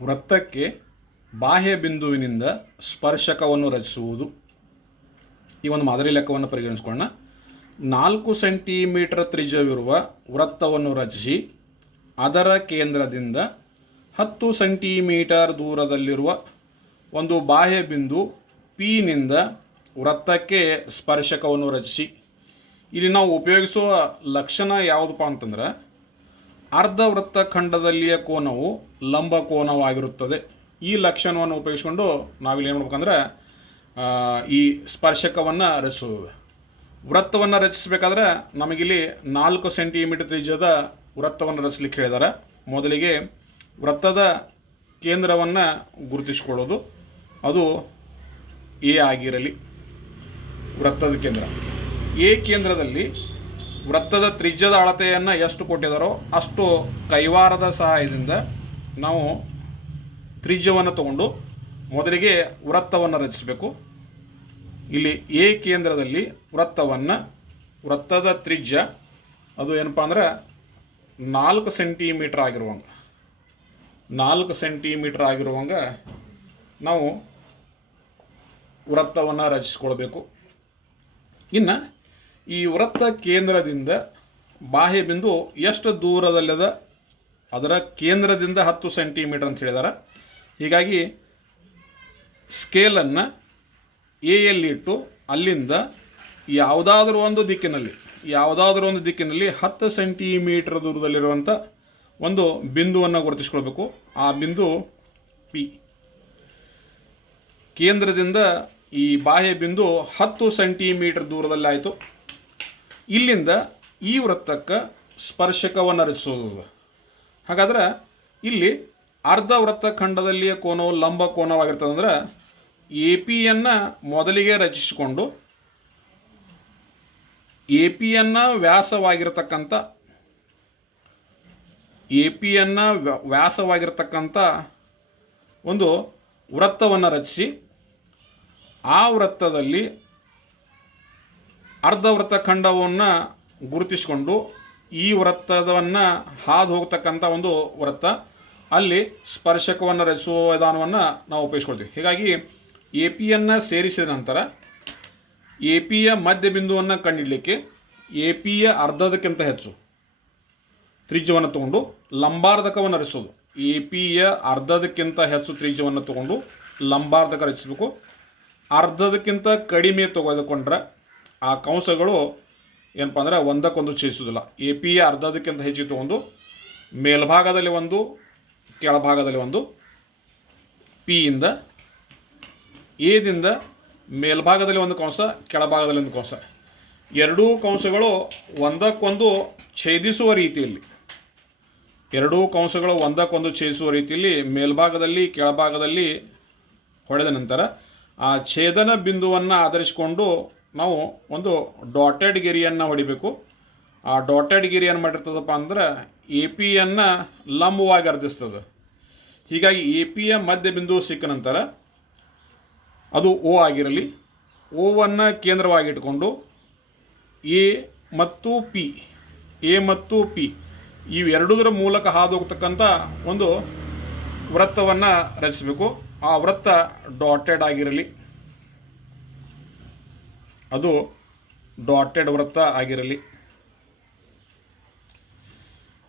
ವೃತ್ತಕ್ಕೆ ಬಾಹ್ಯ ಬಿಂದುವಿನಿಂದ ಸ್ಪರ್ಶಕವನ್ನು ರಚಿಸುವುದು. ಈ ಒಂದು ಮಾದರಿ ಲೆಕ್ಕವನ್ನು ಪರಿಗಣಿಸಿಕೊಳ್ಳೋಣ. 4 ಸೆಂಟಿಮೀಟರ್ ತ್ರಿಜ್ಯವಿರುವ ವೃತ್ತವನ್ನು ರಚಿಸಿ ಅದರ ಕೇಂದ್ರದಿಂದ 10 ಸೆಂಟಿಮೀಟರ್ ದೂರದಲ್ಲಿರುವ ಒಂದು ಬಾಹ್ಯ ಬಿಂದು ಪಿ ನಿಂದ ವೃತ್ತಕ್ಕೆ ಸ್ಪರ್ಶಕವನ್ನು ರಚಿಸಿ. ಇಲ್ಲಿ ನಾವು ಉಪಯೋಗಿಸುವ ಲಕ್ಷಣ ಯಾವುದಪ್ಪ ಅಂತಂದ್ರೆ, ಅರ್ಧ ವೃತ್ತಖಂಡದಲ್ಲಿಯ ಕೋನವು ಲಂಬ ಕೋನವಾಗಿರುತ್ತದೆ. ಈ ಲಕ್ಷಣವನ್ನು ಉಪಯೋಗಿಸ್ಕೊಂಡು ನಾವಿಲ್ಲಿ ಏನು ಮಾಡ್ಬೇಕಂದ್ರೆ ಈ ಸ್ಪರ್ಶಕವನ್ನು ರಚಿಸೋದು. ವೃತ್ತವನ್ನು ರಚಿಸಬೇಕಾದ್ರೆ ನಮಗಿಲ್ಲಿ 4 ಸೆಂಟಿಮೀಟರ್ ತ್ರಿಜ್ಯದ ವೃತ್ತವನ್ನು ರಚಿಸಲಿಕ್ಕೆ ಹೇಳಿದ್ದಾರೆ. ಮೊದಲಿಗೆ ವೃತ್ತದ ಕೇಂದ್ರವನ್ನು ಗುರುತಿಸಿಕೊಳ್ಳೋದು. ಅದು ಎ ಆಗಿರಲಿ. ವೃತ್ತದ ಕೇಂದ್ರ ಎ ಕೇಂದ್ರದಲ್ಲಿ ವೃತ್ತದ ತ್ರಿಜ್ಯದ ಅಳತೆಯನ್ನು ಎಷ್ಟು ಕೊಟ್ಟಿದ್ದಾರೋ ಅಷ್ಟು ಕೈವಾರದ ಸಹಾಯದಿಂದ ನಾವು ತ್ರಿಜ್ಯವನ್ನು ತಗೊಂಡು ಮೊದಲಿಗೆ ವೃತ್ತವನ್ನು ರಚಿಸಬೇಕು. ಇಲ್ಲಿ ಎ ಕೇಂದ್ರದಲ್ಲಿ ವೃತ್ತದ ತ್ರಿಜ್ಯ ಅದು ಏನಪ್ಪ ಅಂದ್ರೆ 4 ಸೆಂಟಿಮೀಟರ್ ಆಗಿರುವಂಗೆ ನಾವು ವೃತ್ತವನ್ನು ರಚಿಸ್ಕೊಳ್ಬೇಕು. ಇನ್ನು ಈ ವೃತ್ತ ಕೇಂದ್ರದಿಂದ ಬಾಹ್ಯ ಬಿಂದು ಎಷ್ಟು ದೂರದಲ್ಲಿದೆ, ಅದರ ಕೇಂದ್ರದಿಂದ 10 ಸೆಂಟಿಮೀಟರ್ ಅಂತ ಹೇಳಿದ್ದಾರೆ. ಹೀಗಾಗಿ ಸ್ಕೇಲನ್ನು ಎಯಲ್ಲಿಟ್ಟು ಅಲ್ಲಿಂದ ಯಾವುದಾದ್ರೂ ಒಂದು ದಿಕ್ಕಿನಲ್ಲಿ 10 ಸೆಂಟಿಮೀಟರ್ ದೂರದಲ್ಲಿರುವಂಥ ಒಂದು ಬಿಂದುವನ್ನು ಗುರುತಿಸ್ಕೊಳ್ಬೇಕು. ಆ ಬಿಂದು ಪಿ. ಕೇಂದ್ರದಿಂದ ಈ ಬಾಹ್ಯ ಬಿಂದು 10 ಸೆಂಟಿಮೀಟರ್ ದೂರದಲ್ಲಿ ಆಯಿತು. ಇಲ್ಲಿಂದ ಈ ವೃತ್ತಕ್ಕೆ ಸ್ಪರ್ಶಕವನ್ನು ರಚಿಸೋದು. ಹಾಗಾದ್ರೆ ಇಲ್ಲಿ ಅರ್ಧ ವೃತ್ತಖಂಡದಲ್ಲಿಯ ಕೋನವು ಲಂಬ ಕೋನವಾಗಿರ್ತದೆ. ಅಂದ್ರೆ ಎ ಪಿಯನ್ನು ಮೊದಲಿಗೆ ರಚಿಸಿಕೊಂಡು ಎ ಪಿಯನ್ನು ವ್ಯಾಸವಾಗಿರ್ತಕ್ಕಂಥ ಒಂದು ವೃತ್ತವನ್ನು ರಚಿಸಿ ಆ ವೃತ್ತದಲ್ಲಿ ಅರ್ಧ ವೃತ್ತಖಂಡವನ್ನು ಗುರುತಿಸಿಕೊಂಡು ಈ ವೃತ್ತವನ್ನು ಹಾದು ಹೋಗ್ತಕ್ಕಂಥ ಒಂದು ವೃತ್ತ, ಅಲ್ಲಿ ಸ್ಪರ್ಶಕವನ್ನು ರಚಿಸುವ ವಿಧಾನವನ್ನು ನಾವು ಉಪಯೋಗಿಸ್ಕೊಳ್ತೀವಿ. ಹೀಗಾಗಿ ಎ ಪಿಯನ್ನು ಸೇರಿಸಿದ ನಂತರ ಎ ಪಿಯ ಮಧ್ಯ ಬಿಂದುವನ್ನು ಕಂಡುಹಿಡಲಿಕ್ಕೆ ಎ ಪಿಯ ಅರ್ಧದಕ್ಕಿಂತ ಹೆಚ್ಚು ತ್ರಿಜ್ಯವನ್ನು ತಗೊಂಡು ಲಂಬಾರ್ಧಕವನ್ನು ರಚಿಸೋದು. ಎ ಪಿಯ ಅರ್ಧದಕ್ಕಿಂತ ಹೆಚ್ಚು ತ್ರಿಜ್ಯವನ್ನು ತಗೊಂಡು ಲಂಬಾರ್ಧಕ ರಚಿಸಬೇಕು. ಅರ್ಧದಕ್ಕಿಂತ ಕಡಿಮೆ ತೆಗೆದುಕೊಂಡ್ರೆ ಆ ಕಂಸಗಳು ಏನಪ್ಪ ಅಂದರೆ ಒಂದಕ್ಕೊಂದು ಛೇದಿಸೋದಿಲ್ಲ. ಎ ಪಿಯ ಅರ್ಧದಕ್ಕಿಂತ ಹೆಚ್ಚಿಗೆ ತಗೊಂಡು ಮೇಲ್ಭಾಗದಲ್ಲಿ ಒಂದು, ಕೆಳಭಾಗದಲ್ಲಿ ಒಂದು, ಪಿಯಿಂದ ಎದಿಂದ ಮೇಲ್ಭಾಗದಲ್ಲಿ ಒಂದು ಕಂಸ, ಕೆಳಭಾಗದಲ್ಲಿ ಒಂದು ಕಂಸ, ಎರಡೂ ಕಂಸಗಳು ಒಂದಕ್ಕೊಂದು ಛೇದಿಸುವ ರೀತಿಯಲ್ಲಿ ಮೇಲ್ಭಾಗದಲ್ಲಿ ಕೆಳಭಾಗದಲ್ಲಿ ಹೊಡೆದ ನಂತರ ಆ ಛೇದನ ಬಿಂದುವನ್ನು ಆಧರಿಸಿಕೊಂಡು ನಾವು ಒಂದು ಡಾಟೆಡ್ ಗೆರೆಯನ್ನು ಹೊಡಿಬೇಕು. ಆ ಡಾಟೆಡ್ ಗೆರೆ ಏನು ಮಾಡಿರ್ತದಪ್ಪ ಅಂದ್ರೆ ಎ ಪಿಯನ್ನು ಲಂಬವಾಗಿ ಅರ್ಧಿಸ್ತದೆ. ಹೀಗಾಗಿ ಎ ಪಿಯ ಮಧ್ಯ ಬಿಂದು ಸಿಕ್ಕ ನಂತರ ಅದು ಓ ಆಗಿರಲಿ. ಓವನ್ನು ಕೇಂದ್ರವಾಗಿಟ್ಕೊಂಡು ಎ ಮತ್ತು ಪಿ ಇವೆರಡೂದರ ಮೂಲಕ ಹಾದು ಹೋಗ್ತಕ್ಕಂಥ ಒಂದು ವೃತ್ತವನ್ನು ರಚಿಸಬೇಕು. ಆ ವೃತ್ತ ಡಾಟೆಡ್ ಆಗಿರಲಿ. ಅದು ಡಾಟೆಡ್ ವೃತ್ತ ಆಗಿರಲಿ.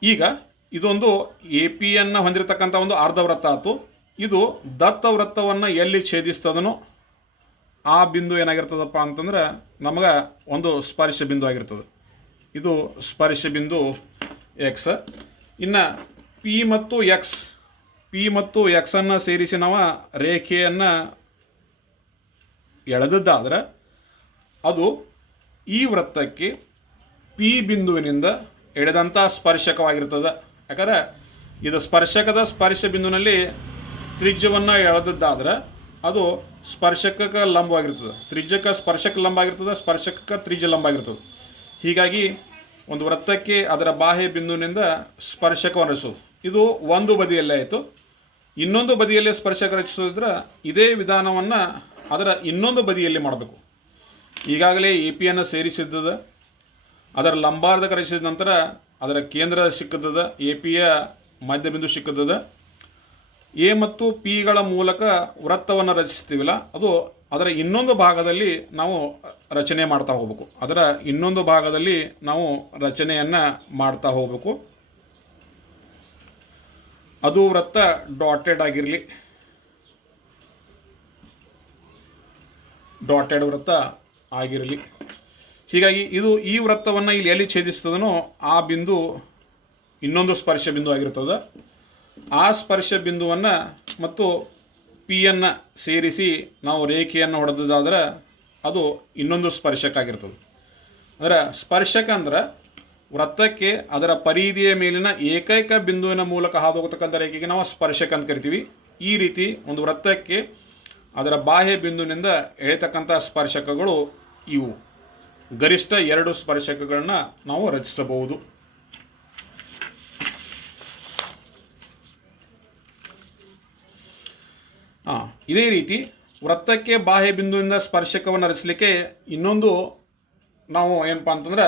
ಈಗ ಇದೊಂದು ಎ ಪಿಯನ್ನು ಹೊಂದಿರತಕ್ಕಂಥ ಒಂದು ಅರ್ಧ ವೃತ್ತ ಆಯಿತು. ಇದು ದತ್ತ ವೃತ್ತವನ್ನು ಎಲ್ಲಿ ಛೇದಿಸ್ತದನೋ ಆ ಬಿಂದು ಏನಾಗಿರ್ತದಪ್ಪ ಅಂತಂದ್ರೆ ನಮಗೆ ಒಂದು ಸ್ಪರ್ಶ ಬಿಂದು ಆಗಿರ್ತದೆ. ಇದು ಸ್ಪರ್ಶ ಬಿಂದು ಎಕ್ಸ್. ಇನ್ನು ಪಿ ಮತ್ತು ಎಕ್ಸನ್ನು ಸೇರಿಸಿ ನಾವು ರೇಖೆಯನ್ನು ಎಳೆದದ್ದಾದ್ರೆ ಅದು ಈ ವೃತ್ತಕ್ಕೆ ಪಿ ಬಿಂದುವಿನಿಂದ ಎಳೆದಂಥ ಸ್ಪರ್ಶಕವಾಗಿರ್ತದೆ. ಯಾಕಂದರೆ ಇದು ಸ್ಪರ್ಶ ಬಿಂದುವಿನಲ್ಲಿ ತ್ರಿಜ್ಯವನ್ನು ಎಳೆದದ್ದಾದ್ರೆ ಅದು ಸ್ಪರ್ಶಕಕ್ಕೆ ಲಂಬವಾಗಿರ್ತದೆ. ತ್ರಿಜ್ಯಕ್ಕೆ ಸ್ಪರ್ಶಕ್ಕೆ ಲಂಬ ಆಗಿರ್ತದೆ, ಸ್ಪರ್ಶಕಕ್ಕೆ ತ್ರಿಜ್ಯ ಲಂಬ ಆಗಿರ್ತದೆ. ಹೀಗಾಗಿ ಒಂದು ವೃತ್ತಕ್ಕೆ ಅದರ ಬಾಹ್ಯ ಬಿಂದುವಿನಿಂದ ಸ್ಪರ್ಶಕವನ್ನು ರಚಿಸೋದು. ಇದು ಒಂದು ಬದಿಯಲ್ಲೇ ಆಯಿತು. ಇನ್ನೊಂದು ಬದಿಯಲ್ಲಿ ಸ್ಪರ್ಶಕ ರಚಿಸೋದಿದ್ರೆ ಇದೇ ವಿಧಾನವನ್ನು ಅದರ ಇನ್ನೊಂದು ಬದಿಯಲ್ಲಿ ಮಾಡಬೇಕು. ಈಗಾಗಲೇ ಎ ಪಿಯನ್ನು ಸೇರಿಸಿದ್ದದ, ಅದರ ಲಂಬಾರ್ಧಕ ರಚಿಸಿದ ನಂತರ ಅದರ ಕೇಂದ್ರ ಸಿಕ್ಕದ, ಎ ಪಿಯ ಮಧ್ಯಬಿಂದು ಸಿಕ್ಕದ. ಎ ಮತ್ತು ಪಿಗಳ ಮೂಲಕ ವೃತ್ತವನ್ನು ರಚಿಸ್ತೀವಲ್ಲ ಅದು ಅದರ ಇನ್ನೊಂದು ಭಾಗದಲ್ಲಿ ನಾವು ರಚನೆ ಮಾಡ್ತಾ ಹೋಗಬೇಕು. ಅದರ ಇನ್ನೊಂದು ಭಾಗದಲ್ಲಿ ನಾವು ರಚನೆಯನ್ನು ಮಾಡ್ತಾ ಹೋಗಬೇಕು. ಅದು ವೃತ್ತ ಡಾಟೆಡ್ ಆಗಿರಲಿ, ಡಾಟೆಡ್ ವೃತ್ತ ಆಗಿರಲಿ. ಹೀಗಾಗಿ ಈ ವೃತ್ತವನ್ನು ಇಲ್ಲಿ ಎಲ್ಲಿ ಛೇದಿಸ್ತದನೋ ಆ ಬಿಂದು ಇನ್ನೊಂದು ಸ್ಪರ್ಶ ಬಿಂದು ಆಗಿರ್ತದೆ. ಆ ಸ್ಪರ್ಶ ಬಿಂದುವನ್ನು ಮತ್ತು ಪಿಯನ್ನು ಸೇರಿಸಿ ನಾವು ರೇಖೆಯನ್ನು ಹೊಡೆದಾದ್ರೆ ಅದು ಇನ್ನೊಂದು ಸ್ಪರ್ಶಕ ಆಗಿರ್ತದೆ. ಅಂದರೆ ಸ್ಪರ್ಶಕ ಅಂದ್ರೆ ವೃತ್ತಕ್ಕೆ ಅದರ ಪರಿಧಿಯ ಮೇಲಿನ ಏಕೈಕ ಬಿಂದುವಿನ ಮೂಲಕ ಹಾದು ಹೋಗತಕ್ಕಂಥ ರೇಖೆಗೆ ನಾವು ಸ್ಪರ್ಶಕ ಅಂತ ಕರಿತೀವಿ. ಈ ರೀತಿ ಒಂದು ವೃತ್ತಕ್ಕೆ ಅದರ ಬಾಹ್ಯ ಬಿಂದುವಿನಿಂದ ಎಳೆತಕ್ಕಂಥ ಸ್ಪರ್ಶಕಗಳು ಇವು. ಗರಿಷ್ಠ 2 ಸ್ಪರ್ಶಕಗಳನ್ನು ನಾವು ರಚಿಸಬಹುದು. ಇದೇ ರೀತಿ ವೃತ್ತಕ್ಕೆ ಬಾಹ್ಯ ಬಿಂದುವಿನಿಂದ ಸ್ಪರ್ಶಕವನ್ನು ರಚಿಸಲಿಕ್ಕೆ ಇನ್ನೊಂದು ನಾವು ಏನಪ್ಪ ಅಂತಂದ್ರೆ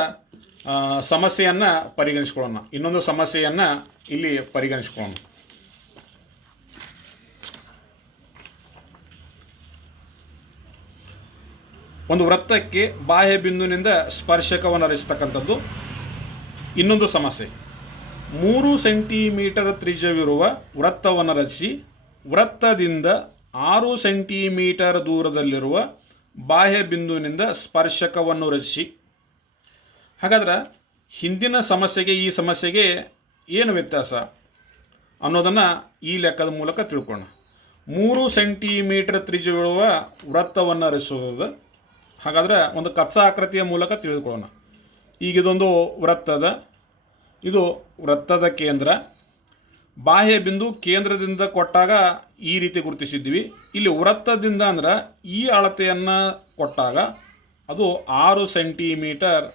ಸಮಸ್ಯೆಯನ್ನು ಪರಿಗಣಿಸ್ಕೊಳ್ಳೋಣ. ಇನ್ನೊಂದು ಸಮಸ್ಯೆಯನ್ನು ಇಲ್ಲಿ ಪರಿಗಣಿಸ್ಕೊಳ್ಳೋಣ. ಒಂದು ವೃತ್ತಕ್ಕೆ ಬಾಹ್ಯ ಬಿಂದುವಿನಿಂದ ಸ್ಪರ್ಶಕವನ್ನು ರಚಿಸ್ತಕ್ಕಂಥದ್ದು ಇನ್ನೊಂದು ಸಮಸ್ಯೆ. 3 ಸೆಂಟಿಮೀಟರ್ ತ್ರಿಜ್ಯವಿರುವ ವೃತ್ತವನ್ನು ರಚಿಸಿ ವೃತ್ತದಿಂದ 6 ಸೆಂಟಿಮೀಟರ್ ದೂರದಲ್ಲಿರುವ ಬಾಹ್ಯ ಬಿಂದುವಿನಿಂದ ಸ್ಪರ್ಶಕವನ್ನು ರಚಿಸಿ. ಹಾಗಾದ್ರೆ ಹಿಂದಿನ ಸಮಸ್ಯೆಗೆ ಈ ಸಮಸ್ಯೆಗೆ ಏನು ವ್ಯತ್ಯಾಸ ಅನ್ನೋದನ್ನು ಈ ಲೆಕ್ಕದ ಮೂಲಕ ತಿಳ್ಕೊಳ್ಳೋಣ. 3 ಸೆಂಟಿಮೀಟರ್ ತ್ರಿಜ್ಯವಿರುವ ವೃತ್ತವನ್ನು ರಚಿಸೋದು. ಹಾಗಾದರೆ ಒಂದು ಕಚ್ಚಾ ಆಕೃತಿಯ ಮೂಲಕ ತಿಳಿದುಕೊಳ್ಳೋಣ. ಈಗ ಇದೊಂದು ವೃತ್ತದ, ಇದು ವೃತ್ತದ ಕೇಂದ್ರ. ಬಾಹ್ಯ ಬಿಂದು ಕೇಂದ್ರದಿಂದ ಕೊಟ್ಟಾಗ ಈ ರೀತಿ ಗುರುತಿಸಿದ್ವಿ. ಇಲ್ಲಿ ವೃತ್ತದಿಂದ ಅಂದ್ರೆ ಈ ಅಳತೆಯನ್ನು ಕೊಟ್ಟಾಗ ಅದು 6 ಸೆಂಟಿಮೀಟರ್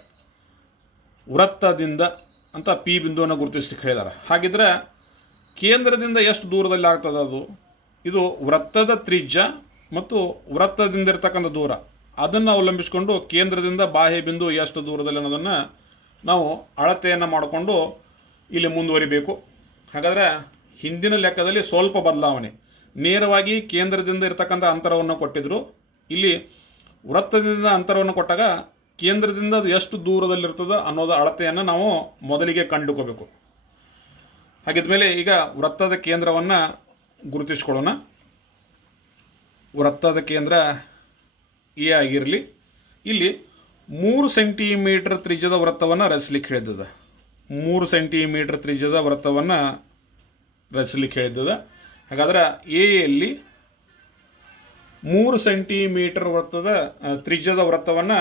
ವೃತ್ತದಿಂದ ಅಂತ ಪಿ ಬಿಂದುವನ್ನು ಗುರುತಿಸಿ ಹೇಳಿದ್ದಾರೆ. ಹಾಗಿದ್ರೆ ಕೇಂದ್ರದಿಂದ ಎಷ್ಟು ದೂರದಲ್ಲಿ ಆಗ್ತದೆ ಅದು? ಇದು ವೃತ್ತದ ತ್ರಿಜ್ಯ ಮತ್ತು ವೃತ್ತದಿಂದ ಇರತಕ್ಕಂಥ ದೂರ ಅದನ್ನು ಅವಲಂಬಿಸಿಕೊಂಡು ಕೇಂದ್ರದಿಂದ ಬಾಹ್ಯ ಬಿಂದು ಎಷ್ಟು ದೂರದಲ್ಲಿ ಅನ್ನೋದನ್ನು ನಾವು ಅಳತೆಯನ್ನು ಮಾಡಿಕೊಂಡು ಇಲ್ಲಿ ಮುಂದುವರಿಬೇಕು. ಹಾಗಾದರೆ ಹಿಂದಿನ ಲೆಕ್ಕದಲ್ಲಿ ಸ್ವಲ್ಪ ಬದಲಾವಣೆ. ನೇರವಾಗಿ ಕೇಂದ್ರದಿಂದ ಇರತಕ್ಕಂಥ ಅಂತರವನ್ನು ಕೊಟ್ಟಿದ್ದರು. ಇಲ್ಲಿ ವೃತ್ತದಿಂದ ಅಂತರವನ್ನು ಕೊಟ್ಟಾಗ ಕೇಂದ್ರದಿಂದ ಅದು ಎಷ್ಟು ದೂರದಲ್ಲಿರ್ತದೆ ಅನ್ನೋದು ಅಳತೆಯನ್ನು ನಾವು ಮೊದಲಿಗೆ ಕಂಡುಕೋಬೇಕು. ಹಾಗಿದ್ಮೇಲೆ ಈಗ ವೃತ್ತದ ಕೇಂದ್ರವನ್ನು ಗುರುತಿಸ್ಕೊಳ್ಳೋಣ. ವೃತ್ತದ ಕೇಂದ್ರ ಎ ಆಗಿರಲಿ. ಇಲ್ಲಿ 3 ಸೆಂಟಿಮೀಟರ್ ತ್ರಿಜ್ಯದ ವೃತ್ತವನ್ನು ರಚಿಸ್ಲಿಕ್ಕೆ ಹೇಳಿದ್ದದ. 3 ಸೆಂಟಿಮೀಟರ್ ತ್ರಿಜ್ಯದ ವೃತ್ತವನ್ನು ರಚಿಸ್ಲಿಕ್ಕೆ ಹೇಳಿದ್ದದ. ಹಾಗಾದ್ರೆ ಎಯಲ್ಲಿ 3 ಸೆಂಟಿಮೀಟರ್ ವೃತ್ತದ ತ್ರಿಜ್ಯದ ವೃತ್ತವನ್ನು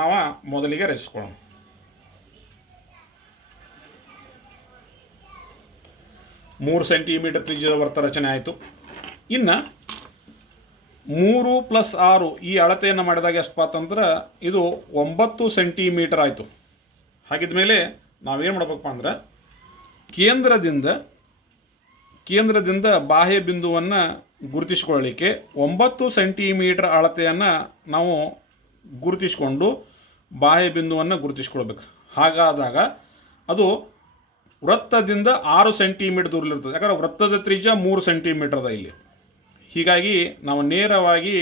ನಾವು ಮೊದಲಿಗೆ ರಚಿಸ್ಕೊಳ್ಳೋಣ. ಮೂರು ಸೆಂಟಿಮೀಟರ್ ತ್ರಿಜ್ಯದ ವೃತ್ತ ರಚನೆ ಆಯಿತು. ಇನ್ನು 3 + 6 ಈ ಅಳತೆಯನ್ನು ಮಾಡಿದಾಗ ಎಷ್ಟಪ್ಪ ಅಂತಂದ್ರೆ ಇದು 9 ಸೆಂಟಿಮೀಟರ್ ಆಯಿತು. ಹಾಗಿದ್ಮೇಲೆ ನಾವೇನು ಮಾಡಬೇಕಪ್ಪ ಅಂದ್ರೆ ಕೇಂದ್ರದಿಂದ ಬಾಹ್ಯ ಬಿಂದುವನ್ನು ಗುರುತಿಸ್ಕೊಳ್ಳಲಿಕ್ಕೆ 9 ಸೆಂಟಿಮೀಟರ್ ಅಳತೆಯನ್ನು ನಾವು ಗುರುತಿಸ್ಕೊಂಡು ಬಾಹ್ಯ ಬಿಂದುವನ್ನು ಗುರುತಿಸ್ಕೊಳ್ಬೇಕು. ಹಾಗಾದಾಗ ಅದು ವೃತ್ತದಿಂದ 6 ಸೆಂಟಿಮೀಟರ್ ದೂರಲಿರ್ತದೆ. ಯಾಕಂದರೆ ವೃತ್ತದ ತ್ರಿಜ್ಯ 3 ಸೆಂಟಿಮೀಟರ್ ಅದ ಇಲ್ಲಿ. ಹೀಗಾಗಿ ನಾವು ನೇರವಾಗಿ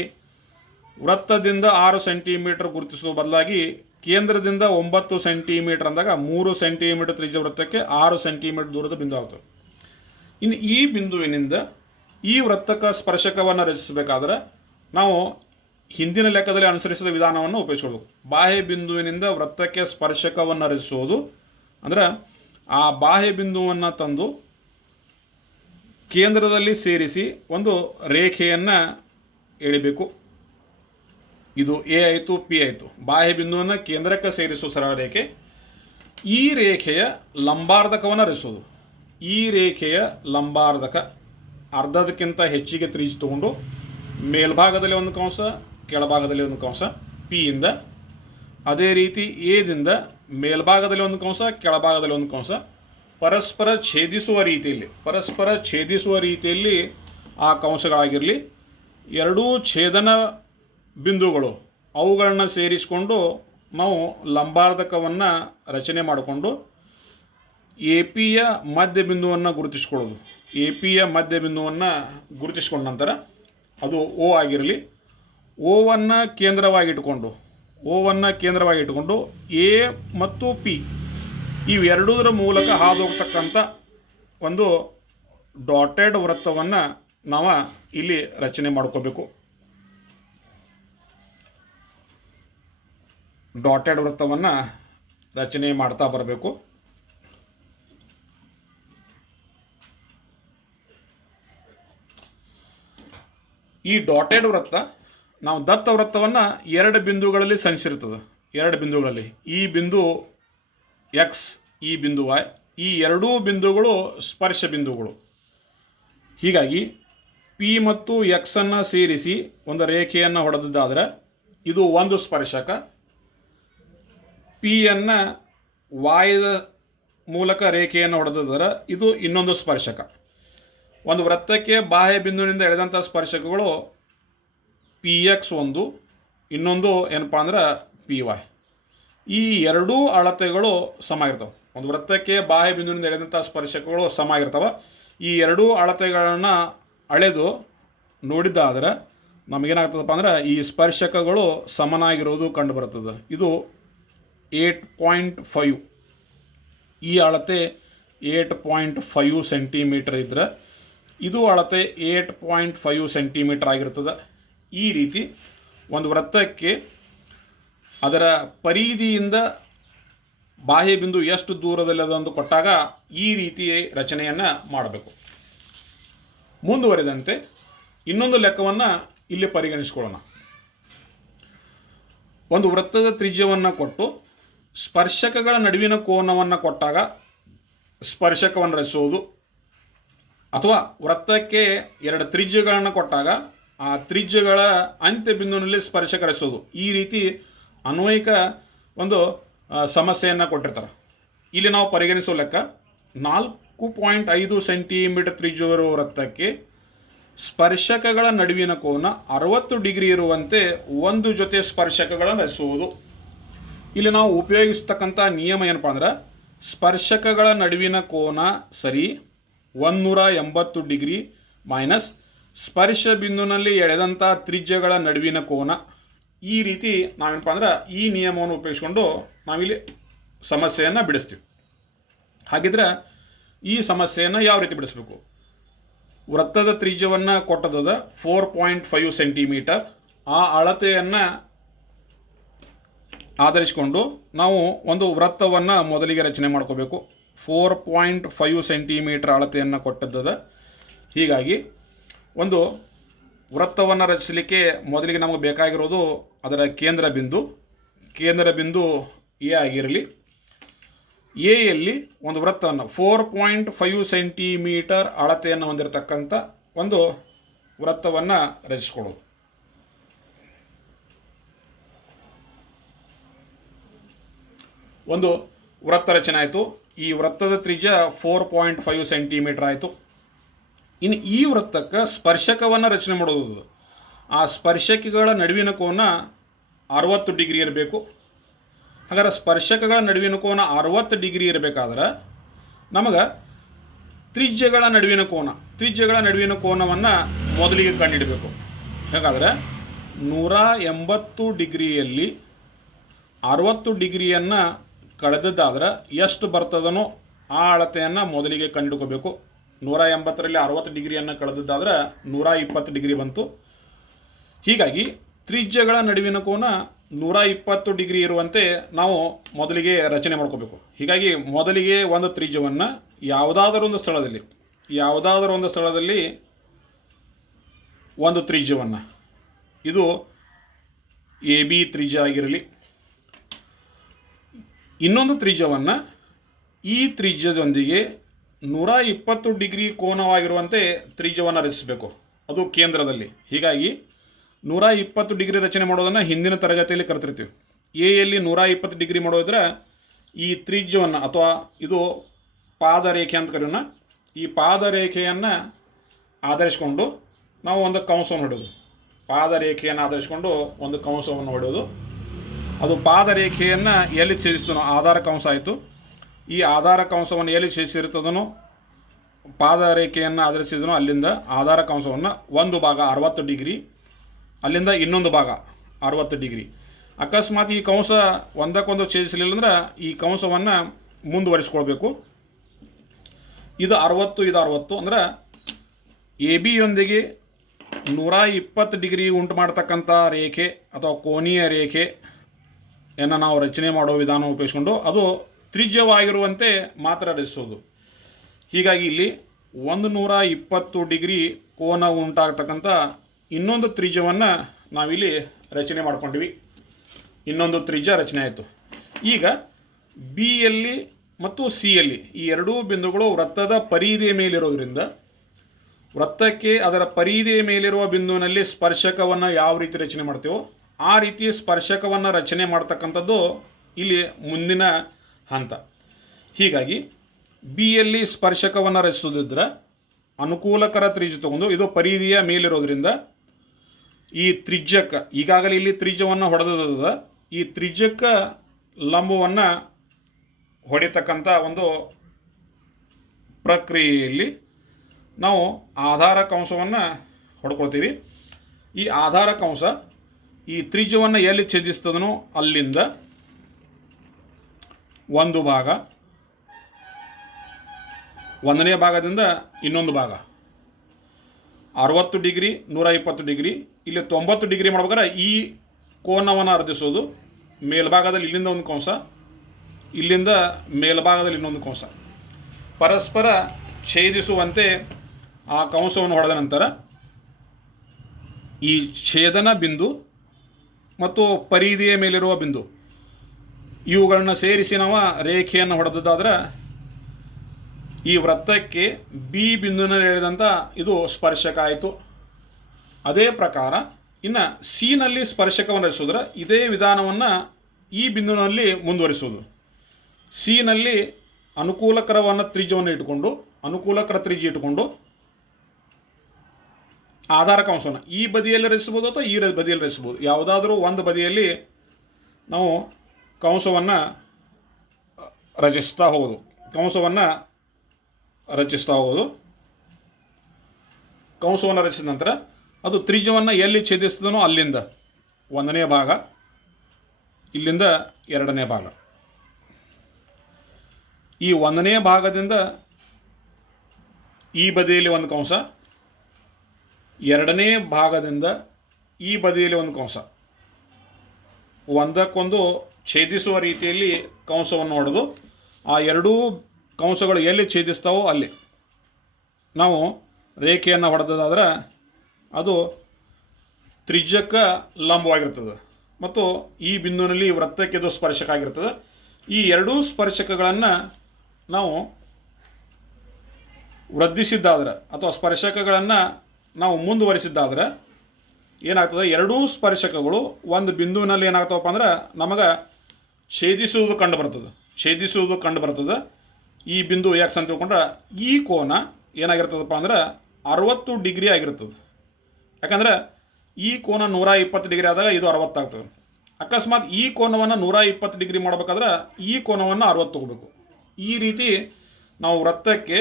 ವೃತ್ತದಿಂದ 6 ಸೆಂಟಿಮೀಟರ್ ಗುರುತಿಸುವ ಬದಲಾಗಿ ಕೇಂದ್ರದಿಂದ 9 ಸೆಂಟಿಮೀಟರ್ ಅಂದಾಗ 3 ಸೆಂಟಿಮೀಟರ್ ತ್ರಿಜ್ಯ ವೃತ್ತಕ್ಕೆ 6 ಸೆಂಟಿಮೀಟರ್ ದೂರದ ಬಿಂದು ಆಗ್ತದೆ. ಇನ್ನು ಈ ಬಿಂದುವಿನಿಂದ ಈ ವೃತ್ತಕ್ಕೆ ಸ್ಪರ್ಶಕವನ್ನು ರಚಿಸಬೇಕಾದ್ರೆ ನಾವು ಹಿಂದಿನ ಲೆಕ್ಕದಲ್ಲಿ ಅನುಸರಿಸಿದ ವಿಧಾನವನ್ನು ಉಪಯೋಗಿಸಬೇಕು. ಬಾಹ್ಯ ಬಿಂದುವಿನಿಂದ ವೃತ್ತಕ್ಕೆ ಸ್ಪರ್ಶಕವನ್ನು ರಚಿಸೋದು ಅಂದರೆ ಆ ಬಾಹ್ಯ ಬಿಂದುವನ್ನು ತಂದು ಕೇಂದ್ರದಲ್ಲಿ ಸೇರಿಸಿ ಒಂದು ರೇಖೆಯನ್ನು ಎಳಿಬೇಕು. ಇದು ಎ ಆಯಿತು, ಪಿ ಆಯಿತು. ಬಾಹ್ಯ ಬಿಂದುವನ್ನು ಕೇಂದ್ರಕ್ಕೆ ಸೇರಿಸುವ ಸರಳ ರೇಖೆ. ಈ ರೇಖೆಯ ಲಂಬಾರ್ಧಕವನ್ನು ರಚಿಸೋದು. ಈ ರೇಖೆಯ ಲಂಬಾರ್ಧಕ ಅರ್ಧದಕ್ಕಿಂತ ಹೆಚ್ಚಿಗೆ ತ್ರಿಜ್ಯ ತಗೊಂಡು ಮೇಲ್ಭಾಗದಲ್ಲಿ ಒಂದು ಕಂಸ, ಕೆಳಭಾಗದಲ್ಲಿ ಒಂದು ಕಂಸ ಪಿಯಿಂದ, ಅದೇ ರೀತಿ ಎದಿಂದ ಮೇಲ್ಭಾಗದಲ್ಲಿ ಒಂದು ಕಂಸ, ಕೆಳಭಾಗದಲ್ಲಿ ಒಂದು ಕಂಸ, ಪರಸ್ಪರ ಛೇದಿಸುವ ರೀತಿಯಲ್ಲಿ ಆ ಕಂಸಗಳಾಗಿರಲಿ. ಎರಡೂ ಛೇದನ ಬಿಂದುಗಳು ಅವುಗಳನ್ನ ಸೇರಿಸಿಕೊಂಡು ನಾವು ಲಂಬಾರ್ಧಕವನ್ನು ರಚನೆ ಮಾಡಿಕೊಂಡು ಎ ಪಿಯ ಮಧ್ಯ ಬಿಂದುವನ್ನು ಗುರುತಿಸ್ಕೊಳ್ಳೋದು. ಎ ಪಿಯ ಮಧ್ಯಬಿಂದುವನ್ನು ಗುರುತಿಸಿಕೊಂಡ ನಂತರ ಅದು ಓ ಆಗಿರಲಿ. ಓವನ್ನು ಕೇಂದ್ರವಾಗಿಟ್ಟುಕೊಂಡು ಎ ಮತ್ತು ಪಿ ಇವೆರಡೂದರ ಮೂಲಕ ಹಾದು ಹೋಗ್ತಕ್ಕಂಥ ಒಂದು ಡಾಟೆಡ್ ವೃತ್ತವನ್ನು ನಾವು ಇಲ್ಲಿ ರಚನೆ ಮಾಡ್ಕೋಬೇಕು. ಡಾಟೆಡ್ ವೃತ್ತವನ್ನು ರಚನೆ ಮಾಡ್ತಾ ಬರಬೇಕು. ಈ ಡಾಟೆಡ್ ವೃತ್ತ ನಾವು ದತ್ತ ವೃತ್ತವನ್ನು ಎರಡು ಬಿಂದುಗಳಲ್ಲಿ ಸಂಚಿರ್ತದೆ. ಎರಡು ಬಿಂದುಗಳಲ್ಲಿ ಈ ಬಿಂದು ಎಕ್ಸ್, ಈ ಬಿಂದು ವೈ, ಈ ಎರಡೂ ಬಿಂದುಗಳು ಸ್ಪರ್ಶ ಬಿಂದುಗಳು. ಹೀಗಾಗಿ ಪಿ ಮತ್ತು ಎಕ್ಸನ್ನು ಸೇರಿಸಿ ಒಂದು ರೇಖೆಯನ್ನು ಹೊಡೆದಿದ್ದಾದರೆ ಇದು ಒಂದು ಸ್ಪರ್ಶಕ. ಪಿಯನ್ನು ವಾಯದ ಮೂಲಕ ರೇಖೆಯನ್ನು ಹೊಡೆದಿದ್ದರೆ ಇದು ಇನ್ನೊಂದು ಸ್ಪರ್ಶಕ. ಒಂದು ವೃತ್ತಕ್ಕೆ ಬಾಹ್ಯ ಬಿಂದುವಿನಿಂದ ಎಳೆದಂಥ ಸ್ಪರ್ಶಕಗಳು ಪಿ ಎಕ್ಸ್ ಒಂದು, ಇನ್ನೊಂದು ಏನಪ್ಪ ಅಂದ್ರೆ ಪಿ ವೈ. ಈ ಎರಡೂ ಅಳತೆಗಳು ಸಮ ಇರ್ತವೆ. ಒಂದು ವೃತ್ತಕ್ಕೆ ಬಾಹ್ಯ ಬಿಂದುವಿನಿಂದ ಎಳೆದಂಥ ಸ್ಪರ್ಶಕಗಳು ಸಮ ಇರ್ತವೆ. ಈ ಎರಡೂ ಅಳತೆಗಳನ್ನು ಅಳೆದು ನೋಡಿದ್ದಾದ್ರೆ ನಮಗೇನಾಗ್ತದಪ್ಪ ಅಂದ್ರೆ ಈ ಸ್ಪರ್ಶಕಗಳು ಸಮನಾಗಿರೋದು ಕಂಡುಬರುತ್ತದೆ. ಇದು 8.5. ಈ ಅಳತೆ 8.5 ಸೆಂಟಿಮೀಟರ್ ಇದ್ದರೆ ಇದು ಅಳತೆ 8.5 ಸೆಂಟಿಮೀಟರ್ ಆಗಿರ್ತದೆ. ಈ ರೀತಿ ಒಂದು ವೃತ್ತಕ್ಕೆ ಅದರ ಪರಿಧಿಯಿಂದ ಬಾಹ್ಯ ಬಿಂದು ಎಷ್ಟು ದೂರದಲ್ಲಿದೆ ಅಂತ ಕೊಟ್ಟಾಗ ಈ ರೀತಿ ರಚನೆಯನ್ನು ಮಾಡಬೇಕು. ಮುಂದುವರೆದಂತೆ ಇನ್ನೊಂದು ಲೆಕ್ಕವನ್ನು ಇಲ್ಲಿ ಪರಿಗಣಿಸಿಕೊಳ್ಳೋಣ. ಒಂದು ವೃತ್ತದ ತ್ರಿಜ್ಯವನ್ನು ಕೊಟ್ಟು ಸ್ಪರ್ಶಕಗಳ ನಡುವಿನ ಕೋನವನ್ನು ಕೊಟ್ಟಾಗ ಸ್ಪರ್ಶಕವನ್ನು ರಚಿಸುವುದು, ಅಥವಾ ವೃತ್ತಕ್ಕೆ ಎರಡು ತ್ರಿಜ್ಯಗಳನ್ನು ಕೊಟ್ಟಾಗ ಆ ತ್ರಿಜ್ಯಗಳ ಅಂತ್ಯ ಬಿಂದುವಿನಲ್ಲಿ ಸ್ಪರ್ಶಕ ರಚಿಸೋದು. ಈ ರೀತಿ ಅನ್ವಯಿಕ ಒಂದು ಸಮಸ್ಯೆಯನ್ನು ಕೊಟ್ಟಿರ್ತಾರೆ. ಇಲ್ಲಿ ನಾವು ಪರಿಗಣಿಸೋ ಲೆಕ್ಕ 4.5 ಸೆಂಟಿಮೀಟರ್ ತ್ರಿಜ್ಯವಿರುವ ವೃತ್ತಕ್ಕೆ ಸ್ಪರ್ಶಕಗಳ ನಡುವಿನ ಕೋನ 60 ಡಿಗ್ರಿ ಇರುವಂತೆ ಒಂದು ಜೊತೆ ಸ್ಪರ್ಶಕಗಳನ್ನು ರಚಿಸುವುದು. ಇಲ್ಲಿ ನಾವು ಉಪಯೋಗಿಸ್ತಕ್ಕಂಥ ನಿಯಮ ಏನಪ್ಪ ಅಂದ್ರೆ ಸ್ಪರ್ಶಕಗಳ ನಡುವಿನ ಕೋನ ಸರಿ 180 ಡಿಗ್ರಿ ಮೈನಸ್ ಸ್ಪರ್ಶ ಬಿಂದುವಿನಲ್ಲಿ ಎಳೆದಂಥ ತ್ರಿಜ್ಯಗಳ ನಡುವಿನ ಕೋನ. ಈ ರೀತಿ ನಾವೇನಪ್ಪ ಅಂದ್ರೆ ಈ ನಿಯಮವನ್ನು ಉಪಯೋಗಿಸ್ಕೊಂಡು ನಾವಿಲ್ಲಿ ಸಮಸ್ಯೆಯನ್ನು ಬಿಡಿಸ್ತೀವಿ. ಹಾಗಿದ್ರೆ ಈ ಸಮಸ್ಯೆಯನ್ನು ಯಾವ ರೀತಿ ಬಿಡಿಸ್ಬೇಕು? ವೃತ್ತದ ತ್ರಿಜ್ಯವನ್ನು ಕೊಟ್ಟದ 4.5 ಸೆಂಟಿಮೀಟರ್. ಆ ಅಳತೆಯನ್ನು ಆಧರಿಸಿಕೊಂಡು ನಾವು ಒಂದು ವೃತ್ತವನ್ನು ಮೊದಲಿಗೆ ರಚನೆ ಮಾಡ್ಕೋಬೇಕು. 4.5 ಸೆಂಟಿಮೀಟರ್ ಅಳತೆಯನ್ನು ಕೊಟ್ಟದ್ದದ. ಹೀಗಾಗಿ ಒಂದು ವೃತ್ತವನ್ನು ರಚಿಸಲಿಕ್ಕೆ ಮೊದಲಿಗೆ ನಮಗೆ ಬೇಕಾಗಿರೋದು ಅದರ ಕೇಂದ್ರ ಬಿಂದು ಎ ಆಗಿರಲಿ. ಎಯಲ್ಲಿ ಒಂದು ವೃತ್ತವನ್ನು 4.5 ಸೆಂಟಿಮೀಟರ್ ಅಳತೆಯನ್ನು ಹೊಂದಿರತಕ್ಕಂಥ ಒಂದು ವೃತ್ತವನ್ನು ರಚಿಸ್ಕೊಳ್ಳೋದು. ಒಂದು ವೃತ್ತ ರಚನೆ ಆಯಿತು. ಈ ವೃತ್ತದ ತ್ರಿಜ್ಯ 4.5 ಸೆಂಟಿಮೀಟರ್ ಆಯಿತು. ಇನ್ನು ಈ ವೃತ್ತಕ್ಕೆ ಸ್ಪರ್ಶಕವನ್ನು ರಚನೆ ಮಾಡೋದು. ಆ ಸ್ಪರ್ಶಕಗಳ ನಡುವಿನ ಕೋನ 60 ಡಿಗ್ರಿ ಇರಬೇಕು. ಹಾಗಾದ್ರೆ ಸ್ಪರ್ಶಕಗಳ ನಡುವಿನ ಕೋನ 60 ಡಿಗ್ರಿ ಇರಬೇಕಾದ್ರೆ ನಮಗೆ ತ್ರಿಜ್ಯಗಳ ನಡುವಿನ ಕೋನವನ್ನು ಮೊದಲಿಗೆ ಕಂಡುಹಿಡಬೇಕು. ಹಾಗಾದರೆ 180 ಡಿಗ್ರಿಯಲ್ಲಿ 60 ಡಿಗ್ರಿಯನ್ನು ಕಳೆದದ್ದಾದ್ರೆ ಎಷ್ಟು ಬರ್ತದನೋ ಆ ಅಳತೆಯನ್ನು ಮೊದಲಿಗೆ ಕಂಡುಹಿಡ್ಕೋಬೇಕು. 180ರಲ್ಲಿ 60 ಡಿಗ್ರಿಯನ್ನು ಕಳೆದದ್ದಾದ್ರೆ 120 ಡಿಗ್ರಿ ಬಂತು. ಹೀಗಾಗಿ ತ್ರಿಜ್ಯಗಳ ನಡುವಿನ ಕೋನ 120 ಡಿಗ್ರಿ ಇರುವಂತೆ ನಾವು ಮೊದಲಿಗೆ ರಚನೆ ಮಾಡ್ಕೋಬೇಕು. ಹೀಗಾಗಿ ಮೊದಲಿಗೆ ಒಂದು ತ್ರಿಜ್ಯವನ್ನು ಯಾವುದಾದರೂ ಒಂದು ಸ್ಥಳದಲ್ಲಿ ಒಂದು ತ್ರಿಜ್ಯವನ್ನು, ಇದು ಎ ಬಿ ತ್ರಿಜ್ಯ ಆಗಿರಲಿ. ಇನ್ನೊಂದು ತ್ರಿಜ್ಯವನ್ನು ಈ ತ್ರಿಜ್ಯದೊಂದಿಗೆ 120 ಡಿಗ್ರಿ ಕೋನವಾಗಿರುವಂತೆ ತ್ರಿಜ್ಯವನ್ನು ರಚಿಸಬೇಕು, ಅದು ಕೇಂದ್ರದಲ್ಲಿ. ಹೀಗಾಗಿ 120 ಡಿಗ್ರಿ ರಚನೆ ಮಾಡೋದನ್ನು ಹಿಂದಿನ ತರಗತಿಯಲ್ಲಿ ಕಲಿತಿರ್ತೀವಿ. ಎಯಲ್ಲಿ 120 ಡಿಗ್ರಿ ಮಾಡೋದ್ರೆ ಈ ತ್ರಿಜ್ಯವನ್ನು ಅಥವಾ ಇದು ಪಾದರೇಖೆ ಅಂತ ಕರೆಯೋಣ. ಈ ಪಾದರೇಖೆಯನ್ನು ಆಧರಿಸಿಕೊಂಡು ನಾವು ಒಂದು ಕಂಸವನ್ನು ಹೊಡೆಯೋದು. ಪಾದರೇಖೆಯನ್ನು ಆಧರಿಸಿಕೊಂಡು ಒಂದು ಕಂಸವನ್ನು ಹೊಡೆಯೋದು. ಅದು ಪಾದರೇಖೆಯನ್ನು ಎಲ್ಲಿ ಛೇದಿಸ್ತನೋ ಆಧಾರ ಕಂಸ ಆಯಿತು. ಈ ಆಧಾರ ಕಂಸವನ್ನು ಎಲ್ಲಿ ಛೇದಿಸಿರ್ತದನೋ ಪಾದ ರೇಖೆಯನ್ನು ಆಧರಿಸಿದನೋ ಅಲ್ಲಿಂದ ಆಧಾರ ಕಂಸವನ್ನು ಒಂದು ಭಾಗ 60 ಡಿಗ್ರಿ, ಅಲ್ಲಿಂದ ಇನ್ನೊಂದು ಭಾಗ 60 ಡಿಗ್ರಿ. ಅಕಸ್ಮಾತ್ ಈ ಕಂಸ ಒಂದಕ್ಕೊಂದು ಛೇದಿಸಲಿಲ್ಲ ಅಂದ್ರೆ ಈ ಕಂಸವನ್ನು ಮುಂದುವರಿಸ್ಕೊಳ್ಬೇಕು. ಇದು 60, ಇದು 60 ಅಂದ್ರೆ ಎ ಬಿಯೊಂದಿಗೆ 120 ಡಿಗ್ರಿ ಉಂಟು ಮಾಡ್ತಕ್ಕಂಥ ರೇಖೆ ಅಥವಾ ಕೋನೀಯ ರೇಖೆಯನ್ನು ನಾವು ರಚನೆ ಮಾಡೋ ವಿಧಾನ ಉಪಯೋಗಿಸ್ಕೊಂಡು ಅದು ತ್ರಿಜ್ಯವಾಗಿರುವಂತೆ ಮಾತ್ರ ರಚಿಸೋದು. ಹೀಗಾಗಿ ಇಲ್ಲಿ 120 ಡಿಗ್ರಿ ಕೋನ ಉಂಟಾಗ್ತಕ್ಕಂಥ ಇನ್ನೊಂದು ತ್ರಿಜ್ಯವನ್ನು ನಾವಿಲ್ಲಿ ರಚನೆ ಮಾಡ್ಕೊಂಡ್ವಿ. ಇನ್ನೊಂದು ತ್ರಿಜ್ಯ ರಚನೆ ಆಯಿತು. ಈಗ ಬಿಯಲ್ಲಿ ಮತ್ತು ಸಿಯಲ್ಲಿ ಈ ಎರಡೂ ಬಿಂದುಗಳು ವೃತ್ತದ ಪರಿಧಿಯ ಮೇಲಿರೋದ್ರಿಂದ ವೃತ್ತಕ್ಕೆ ಅದರ ಪರಿಧಿಯ ಮೇಲಿರುವ ಬಿಂದುವಿನಲ್ಲಿ ಸ್ಪರ್ಶಕವನ್ನು ಯಾವ ರೀತಿ ರಚನೆ ಮಾಡ್ತೇವೋ ಆ ರೀತಿ ಸ್ಪರ್ಶಕವನ್ನು ರಚನೆ ಮಾಡ್ತಕ್ಕಂಥದ್ದು ಇಲ್ಲಿ ಮುಂದಿನ ಹಂತ. ಹೀಗಾಗಿ ಬಿಯಲ್ಲಿ ಸ್ಪರ್ಶಕವನ್ನು ರಚಿಸೋದಿದ್ರೆ ಅನುಕೂಲಕರ ತ್ರಿಜ್ಯ ತಗೊಂಡು, ಇದು ಪರಿಧಿಯ ಮೇಲಿರೋದ್ರಿಂದ ಈ ತ್ರಿಜ್ಯಕ್ಕೆ ಈಗಾಗಲೇ ಇಲ್ಲಿ ತ್ರಿಜ್ಯವನ್ನು ಹೊಡೆದದ, ಈ ತ್ರಿಜ್ಯಕ್ಕೆ ಲಂಬವನ್ನು ಹೊಡಿತಕ್ಕಂಥ ಒಂದು ಪ್ರಕ್ರಿಯೆಯಲ್ಲಿ ನಾವು ಆಧಾರ ಕಂಸವನ್ನು ಹೊಡ್ಕೊಳ್ತೀವಿ. ಈ ಆಧಾರ ಕಂಸ ಈ ತ್ರಿಜ್ಯವನ್ನು ಎಲ್ಲಿ ಛೇದಿಸ್ತದನೋ ಅಲ್ಲಿಂದ ಒಂದು ಭಾಗ, ಒಂದನೇ ಭಾಗದಿಂದ ಇನ್ನೊಂದು ಭಾಗ 60 ಡಿಗ್ರಿ 120 ಡಿಗ್ರಿ, ಇಲ್ಲಿ 90 ಡಿಗ್ರಿ ಮಾಡ್ಬೇಕಾದ್ರೆ ಈ ಕೋನವನ್ನು ಅರ್ಧಿಸೋದು. ಮೇಲ್ಭಾಗದಲ್ಲಿ ಇಲ್ಲಿಂದ ಒಂದು ಕಂಸ, ಇಲ್ಲಿಂದ ಮೇಲ್ಭಾಗದಲ್ಲಿ ಇನ್ನೊಂದು ಕಂಸ ಪರಸ್ಪರ ಛೇದಿಸುವಂತೆ ಆ ಕಂಸವನ್ನು ಹೊಡೆದ ನಂತರ ಈ ಛೇದನ ಬಿಂದು ಮತ್ತು ಪರಿಧಿಯ ಮೇಲಿರುವ ಬಿಂದು ಇವುಗಳನ್ನ ಸೇರಿಸಿ ನಾವು ರೇಖೆಯನ್ನು ಹೊಡೆದದ್ದಾದ್ರೆ ಈ ವೃತ್ತಕ್ಕೆ ಬಿ ಬಿಂದುವಿನಲ್ಲಿ ಹೇಳಿದಂಥ ಇದು ಸ್ಪರ್ಶಕ ಆಯಿತು. ಅದೇ ಪ್ರಕಾರ ಇನ್ನು ಸಿನಲ್ಲಿ ಸ್ಪರ್ಶಕವನ್ನು ರಚಿಸಿದ್ರೆ ಇದೇ ವಿಧಾನವನ್ನು ಈ ಬಿಂದುವಿನಲ್ಲಿ ಮುಂದುವರಿಸೋದು. ಸಿನಲ್ಲಿ ಅನುಕೂಲಕರವನ್ನು ತ್ರಿಜ್ಯವನ್ನು ಇಟ್ಟುಕೊಂಡು, ಅನುಕೂಲಕರ ತ್ರಿಜ್ಯ ಇಟ್ಟುಕೊಂಡು ಆಧಾರ ಕಂಸವನ್ನು ಈ ಬದಿಯಲ್ಲಿ ರಚಿಸ್ಬೋದು ಅಥವಾ ಈ ಬದಿಯಲ್ಲಿ ರಚಿಸ್ಬೋದು. ಯಾವುದಾದ್ರೂ ಒಂದು ಬದಿಯಲ್ಲಿ ನಾವು ಕಂಸವನ್ನು ರಚಿಸ್ತಾ ಹೋಗೋದು. ಕಂಸವನ್ನು ರಚಿಸಿದ ನಂತರ ಅದು ತ್ರಿಜ್ಯವನ್ನು ಎಲ್ಲಿ ಛೇದಿಸ್ತದನೋ ಅಲ್ಲಿಂದ ಒಂದನೇ ಭಾಗ, ಇಲ್ಲಿಂದ ಎರಡನೇ ಭಾಗ. ಈ ಒಂದನೇ ಭಾಗದಿಂದ ಈ ಬದಿಯಲ್ಲಿ ಒಂದು ಕಂಸ, ಎರಡನೇ ಭಾಗದಿಂದ ಈ ಬದಿಯಲ್ಲಿ ಒಂದು ಕಂಸ, ಒಂದಕ್ಕೊಂದು ಛೇದಿಸುವ ರೀತಿಯಲ್ಲಿ ಕಂಸವನ್ನು ಹೊಡೆದು ಆ ಎರಡೂ ಕಂಸಗಳು ಎಲ್ಲಿ ಛೇದಿಸ್ತಾವೋ ಅಲ್ಲಿ ನಾವು ರೇಖೆಯನ್ನು ಹೊಡೆದಾದ್ರೆ ಅದು ತ್ರಿಜ್ಯಕ್ಕೆ ಲಂಬವಾಗಿರ್ತದೆ ಮತ್ತು ಈ ಬಿಂದುವಿನಲ್ಲಿ ವೃತ್ತಕ್ಕೆ ಇದು ಸ್ಪರ್ಶಕ ಆಗಿರ್ತದೆ. ಈ ಎರಡೂ ಸ್ಪರ್ಶಕಗಳನ್ನು ನಾವು ವೃದ್ಧಿಸಿದ್ದಾದ್ರೆ ಅಥವಾ ಸ್ಪರ್ಶಕಗಳನ್ನು ನಾವು ಮುಂದುವರಿಸಿದ್ದಾದ್ರೆ ಏನಾಗ್ತದೆ, ಎರಡೂ ಸ್ಪರ್ಶಕಗಳು ಒಂದು ಬಿಂದುವಿನಲ್ಲಿ ಏನಾಗ್ತಾವಪ್ಪ ಅಂದ್ರೆ ನಮಗೆ ಛೇದಿಸುವುದು ಕಂಡು ಬರ್ತದೆ. ಈ ಬಿಂದು ಯಾಕೆ ಅಂತ ತಿಳ್ಕೊಂಡ್ರೆ ಈ ಕೋನ ಏನಾಗಿರ್ತದಪ್ಪ ಅಂದ್ರೆ 60 ಡಿಗ್ರಿ ಆಗಿರ್ತದೆ. ಯಾಕಂದರೆ ಈ ಕೋನ 120 ಡಿಗ್ರಿ ಆದಾಗ ಇದು 60 ಆಗ್ತದೆ. ಅಕಸ್ಮಾತ್ ಈ ಕೋನವನ್ನು 120 ಡಿಗ್ರಿ ಮಾಡಬೇಕಾದ್ರೆ ಈ ಕೋನವನ್ನು 60 ತಗೋಬೇಕು. ಈ ರೀತಿ ನಾವು ವೃತ್ತಕ್ಕೆ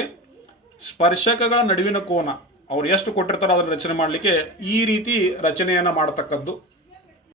ಸ್ಪರ್ಶಕಗಳ ನಡುವಿನ ಕೋನ ಅವ್ರು ಎಷ್ಟು ಕೊಟ್ಟಿರ್ತಾರೋ ಅದನ್ನು ರಚನೆ ಮಾಡಲಿಕ್ಕೆ ಈ ರೀತಿ ರಚನೆಯನ್ನು ಮಾಡತಕ್ಕದ್ದು.